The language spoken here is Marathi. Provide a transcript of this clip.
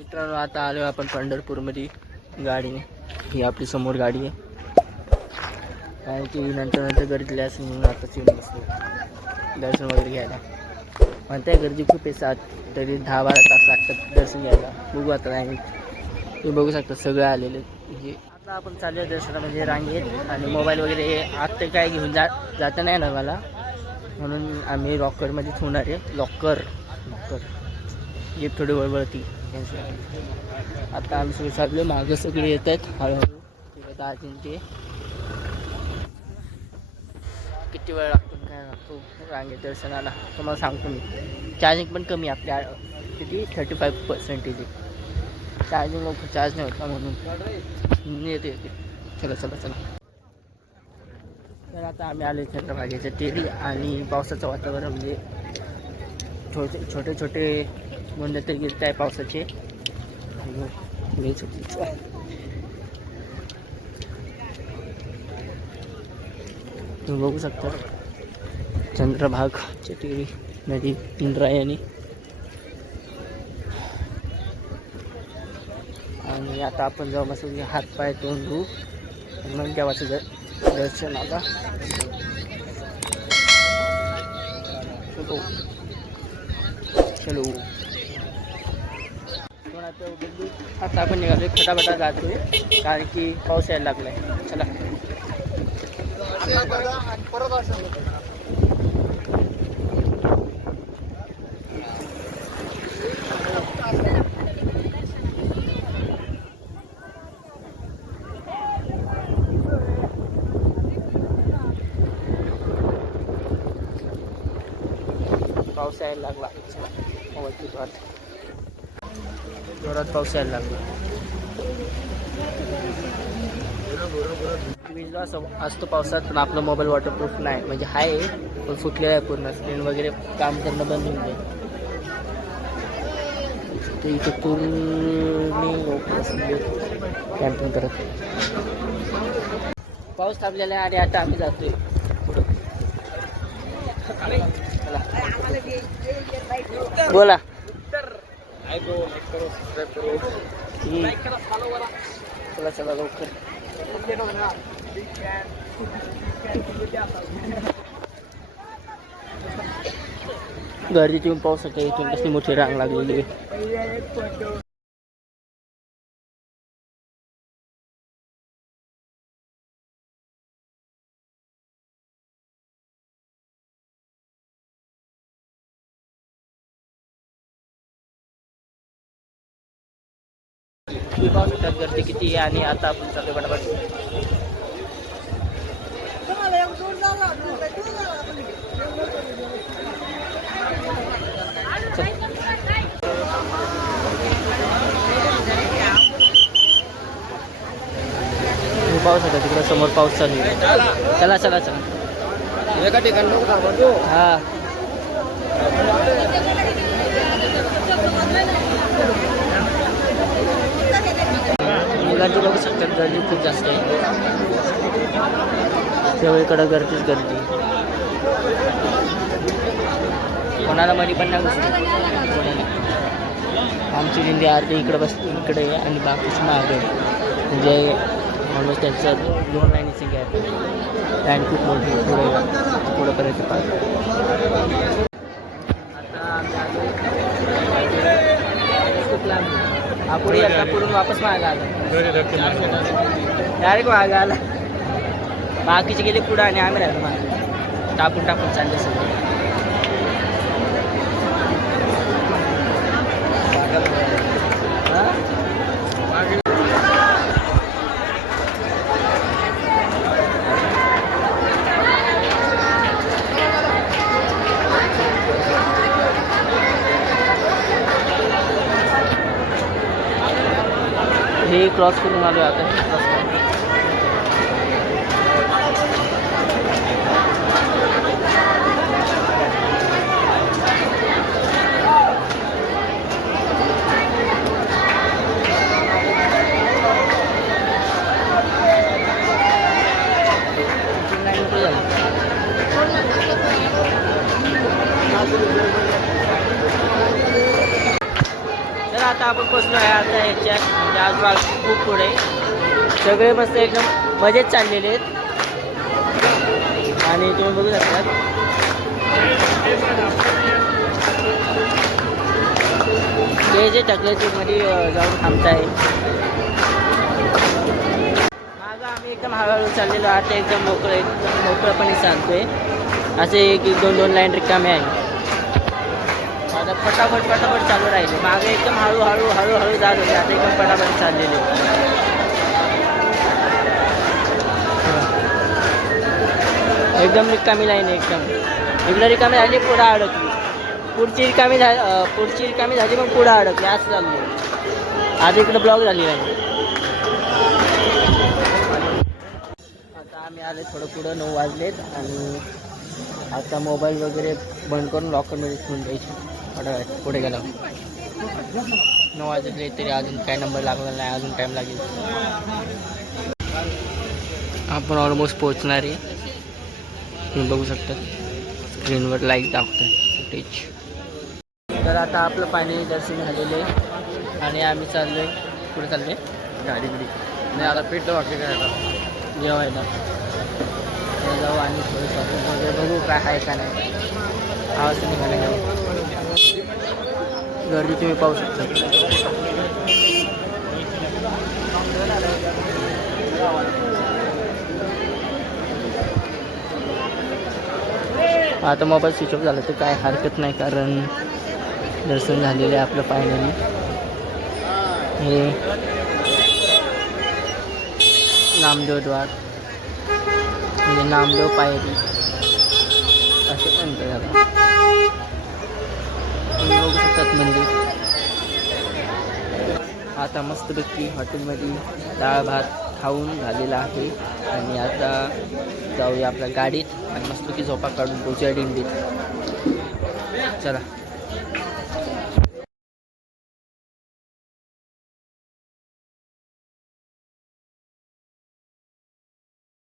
मित्रांनो आता आलो आपण पंढरपूरमध्ये गाडीने. ही आपली समोर गाडी आहे. कारण की नंतर गर्दीला असं म्हणून आताच येऊन बसलो दर्शन वगैरे घ्यायला. म्हणताय गर्दी खूप आहे, 7 तरी 10-12 तास लागतात दर्शन घ्यायला. बघू आता नाही तुम्ही बघू शकता सगळे आलेले. म्हणजे आता आपण चालू आहे दर्शना म्हणजे रांगेत. आणि मोबाईल वगैरे आत्ता काय घेऊन जाता नाही ना मला, म्हणून आम्ही लॉकरमध्येच होणार आहे. लॉकर हे थोडी वळवळती. आता आम्ही सगळे चाललो, मागं सगळे येत आहेत हळूहळू. ते किती वेळ लागतो काय लागतो रांगेत दर्शनाला तुम्हाला सांगतो मी. चार्जिंग पण कमी आपल्या किती 35% चार्जिंग लवकर चार्ज नाही होता म्हणून येते. चला. तर आता आम्ही आलो चंद्रभागेच्या टेरी. आणि पावसाचं वातावरण म्हणजे छोटे म्हणलं तरी येत आहे पावसाचे. तुम्ही बघू शकता चंद्रभागच्या टेरी नदी इंद्रायणी. आणि आता आपण जाऊ मस्त हात पाय तोंड धुवू मग देवाचं दर्शन. आता चलो आता आपण निघालोय फटाफटा जातोय कारण की पाऊस यायला लागलाय. चला पाऊस यायला लागला. जोरात पाऊस यायला लागला. वीज लॉस असतो पावसात, पण आपला मोबाईल वॉटरप्रूफ नाही. म्हणजे आहे पण फुटलेला आहे पूर्ण. स्क्रीन वगैरे काम करणं बंद होऊन जाईल. ते इथे पूर्ण लोक बसले कॅम्पिंग करत. पाऊस थांबलेला आहे आणि आता आम्ही जातोय पुढं. बोला चला लवकर. गर्दीत येऊन पावसाच्या इथून कसली मोठी रांग लागलेली आहे. गर्दी किती आहे. आणि आता आपण चालू फटाफट. पाऊस होता तिकडे समोर पाऊस चालू आहे. चला एका ठिकाणी हा गर्दी बघू शकतात. गर्दी खूप जास्त आहे सगळीकडं. गर्दी कोणाला मनी पण नाही घुसली. आमची दिंडी अर्धी इकडे आहे आणि बाकीची मागे म्हणजे ऑलमोस्ट त्यांचं 2 लाईनीची गॅप आहे. लाईन खूप मोठी पुढेपर्यंत पाहिजे. आता आम्ही पुढे आता पुढून वापस मागे आला. डायरेक्ट मागे आला. बाकीचे गेले पुढं आणि आम्ही राहिलो मागे. टापून चालले सगळे. हे क्रॉस करून आलो आता. तर आता आपण पोचलो आहे आता ह्याच्यात, म्हणजे आज खूप पुढे सगळे मस्त एकदम मजेत चाललेले आहेत. आणि तुम्ही बघू शकता ते जे मध्ये जाऊन थांबताय. मागं आम्ही एकदम हळूहळू चाललेलो आता एकदम मोकळपणे चालतोय. असे एक 2-2 लाईन रिकामे आहे. आता फटाफट चालू राहिले. मागे एकदम हळूहळू जात होते, आता एकदम फटाफट चाललेले. एकदम रिकामी लाईन आहे. एकदम इकडं रिकामी झाली, पुढं अडकली. पुढची रिकामी झाली मग पुढं अडकली. असं चाललं. आता इकडं ब्लॉक झाली आहे. आता आम्ही आले थोडं पुढं 9 वाजलेत आणि आता मोबाईल वगैरे बंद करून लॉकरमध्ये ठेवून द्यायचे. पुढे गेला 9 वाजले तरी अजून काय नंबर लागला नाही. अजून टाईम लागेल. आपण ऑलमोस्ट पोहोचणार आहे. तुम्ही बघू शकता स्क्रीनवर लाईक दाखवतोय फुटेज. तर आता आपलं फायनली दर्शन झालेलं आहे आणि आम्ही चाललोय पुढे चाललोय गाडी नाही. आता पेट वाटते काय आता जेवायला जाऊ आणि थोडं शॉपिंग वगैरे बघू काय आहे का नाही. आवाज निघाला जाऊ. गर्दी तुम्ही पाहू शकता. आता मोबाईल स्विच ऑफ झाला तर काय हरकत नाही, कारण दर्शन झालेलं आहे आपलं फायनली. हे नामदेव द्वार म्हणजे नामदेव पायरी असं म्हणतं त्याला. तुम्ही बघू शकतात मंदिर. आता मस्तपैकी हॉटेलमध्ये डाळ भात खाऊन झालेला आहे आणि आता जाऊया आपल्या गाडीत आणि मस्तपैकी झोपा काढून पोचूया दिंडीत. चला.